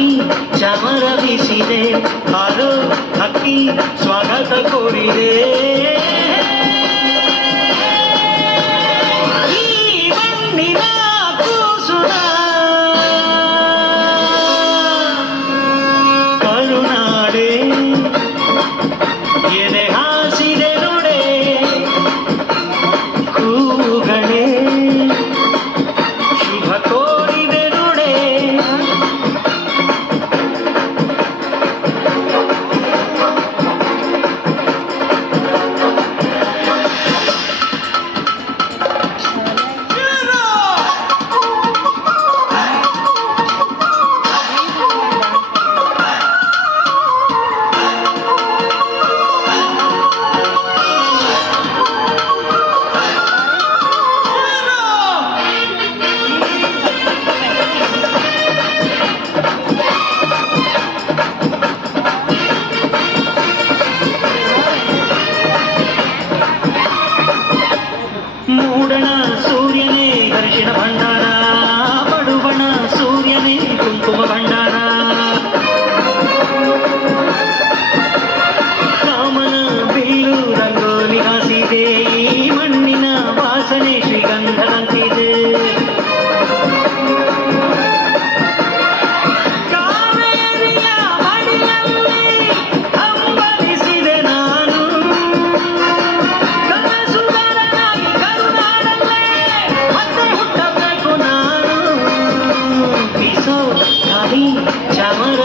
ಗಾಳಿ ಚಮರ ಬೀಸಿದೆ, ಹಾರೋ ಹಕ್ಕಿ ಸ್ವಾಗತ ಕೋರಿದೆ. ಈ ಮಣ್ಣಿನ ಕೂಸುನ ಕರುನಾಡೆ ಎದೆ ಹಾಸಿದೆ ನೋಡೆ, ಕೂಗಳೇ ಶುಭ ಕೋರಿದೆ ನೋಡೆ. ಮೂಡಣ ಸೂರ್ಯನೇ ಅರಿಶಿಣ ಭಂಡಾರ, ಬಡುಬಣ ಸೂರ್ಯನೇ ಕುಂಕುಮ ಭಂಡಾರ. ಕಾಮನ ಬಿಲ್ಲು ರಂಗೋಲಿ ಹಾಸಿದೆ, ಈ ಮಣ್ಣಿನ ವಾಸನೆ ಶ್ರೀಗಂಧದಂತಿದೆ. ಕಾವೇರಿಯ ಮಡಿಲಲ್ಲಿ ಹಂಬಲಿಸಿದೆ ನಾನು, ಕನಸುಗಾರನಾಗಿ ಕರುನಾಡಲ್ಲೇ ಮತ್ತೆ ಹುಟ್ಟಬೇಕು ನಾನು. ಬೀಸೋ ಗಾಳಿ ಚಮರ